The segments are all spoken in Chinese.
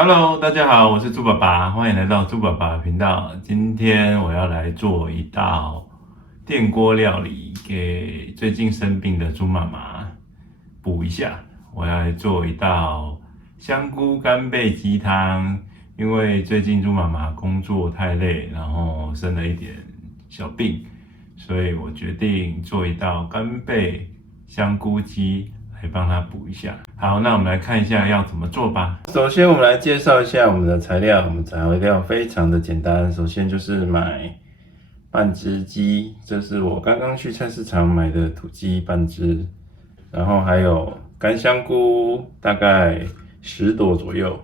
Hello，大家好，我是猪爸爸，欢迎来到猪爸爸频道。今天我要来做一道电锅料理，给最近生病的猪妈妈补一下。我要来做一道香菇干贝鸡汤，因为最近猪妈妈工作太累，然后生了一点小病，所以我决定做一道干贝香菇鸡来帮她补一下。好，那我们来看一下要怎么做吧。首先，我们来介绍一下我们的材料。我们材料非常的简单，首先就是买半只鸡，这是我刚刚去菜市场买的土鸡半只，然后还有干香菇，大概10朵左右，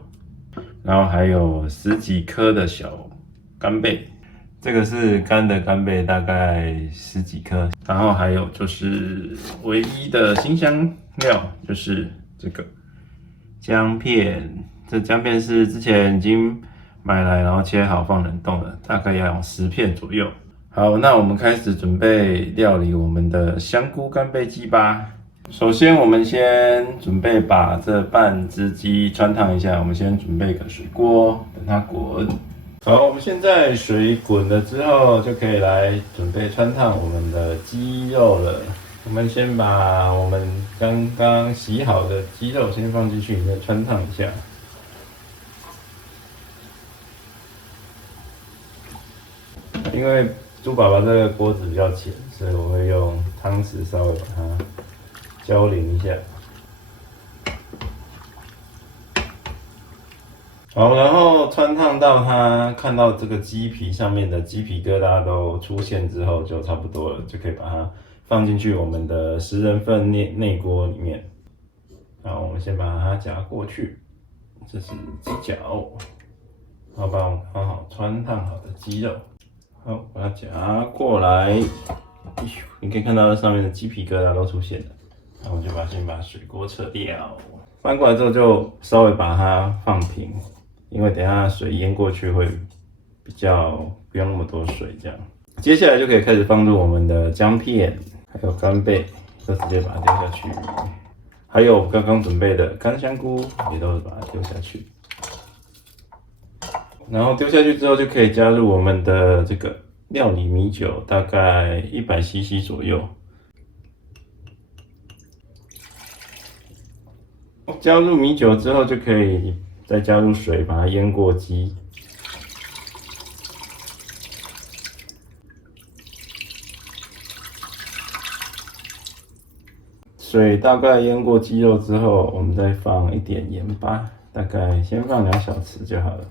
然后还有十几颗的小干贝。这个是干的干贝，大概十几颗，然后还有就是唯一的辛香料，就是这个姜片。这姜片是之前已经买来，然后切好放冷冻的，大概要用10片左右。好，那我们开始准备料理我们的香菇干贝鸡吧。首先，我们先准备把这半只鸡穿烫一下。我们先准备个水锅，等它滚。好，我们现在水滚了之后，就可以来准备穿烫我们的鸡肉了。我们先把我们刚刚洗好的鸡肉先放进去里面穿烫一下。因为猪宝宝这个锅子比较浅，所以我会用汤匙稍微把它浇淋一下。好，然后穿烫到它看到这个鸡皮上面的鸡皮疙瘩都出现之后，就差不多了，就可以把它放进去我们的10人份内锅里面。然后我们先把它夹过去，这是鸡脚，然后把我们刚好穿烫好的鸡肉，好，把它夹过来。你可以看到上面的鸡皮疙瘩都出现了，然后我就先把水锅撤掉，翻过来之后就稍微把它放平。因为等一下水淹过去会比较不用那么多水，这样。接下来就可以开始放入我们的姜片，还有干贝，就直接把它丢下去。还有刚刚准备的干香菇，也都把它丢下去。然后丢下去之后，就可以加入我们的这个料理米酒，大概100cc 左右。加入米酒之后，就可以再加入水，把它淹过鸡。水大概淹过鸡肉之后，我们再放一点盐巴，大概先放2小匙就好了。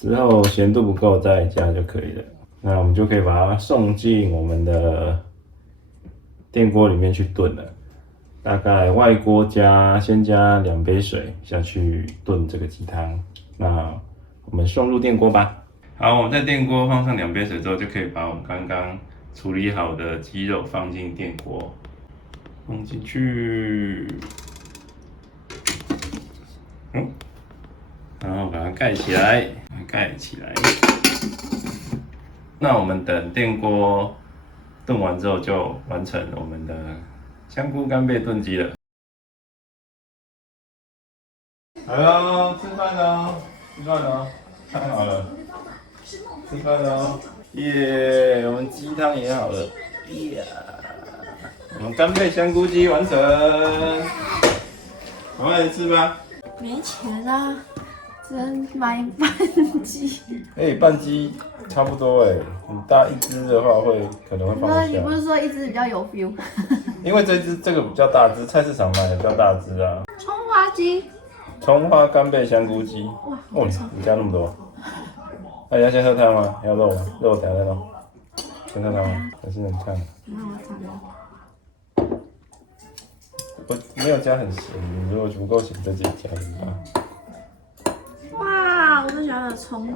之后咸度不够再加就可以了。那我们就可以把它送进我们的电锅里面去炖了。大概外锅先加2杯水下去炖这个鸡汤。那我们送入电锅吧。好，我们在电锅放上2杯水之后，就可以把我们刚刚处理好的鸡肉放进电锅，放进去，然后把它盖起来，那我们等电锅炖完之后，就完成我们的香菇干贝炖鸡了。好喽，吃饭喽，汤好了，吃饭喽，耶！我们鸡汤也好了，耶！我们干贝香菇鸡完成，赶快来吃吧。没钱啊，只能买半鸡。半鸡差不多你大一只的话可能会放不下。你不是说一只比较有 feel？ 因为这个比较大只，菜市场买的比较大只啊。葱花鸡，葱花干贝香菇鸡，哇，你加那么多？那你要先喝汤吗？要肉吗？肉等下再弄。先喝汤吗？还是很烫？那我尝尝。我没有加很咸，你如果不够咸就自己加盐巴。哇，我最喜欢的葱。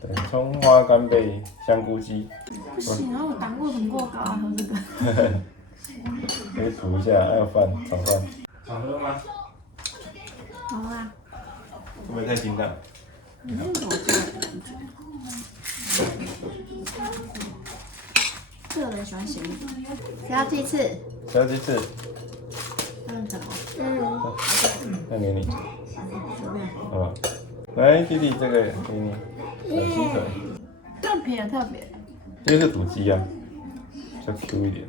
对，葱花干贝香菇鸡。不行啊，我胆固醇过高啊，喝这个。可以煮一下，还有饭，炒饭。好喝吗？好啊。会不会太清淡？你那怎么加的感觉？个人喜欢咸一点。谁要鸡翅？小鸡翅，什么？那给你，随便。好吧？来，弟弟，这个给你，小鸡腿，特别特别。这个是土鸡啊，比较 Q 一点。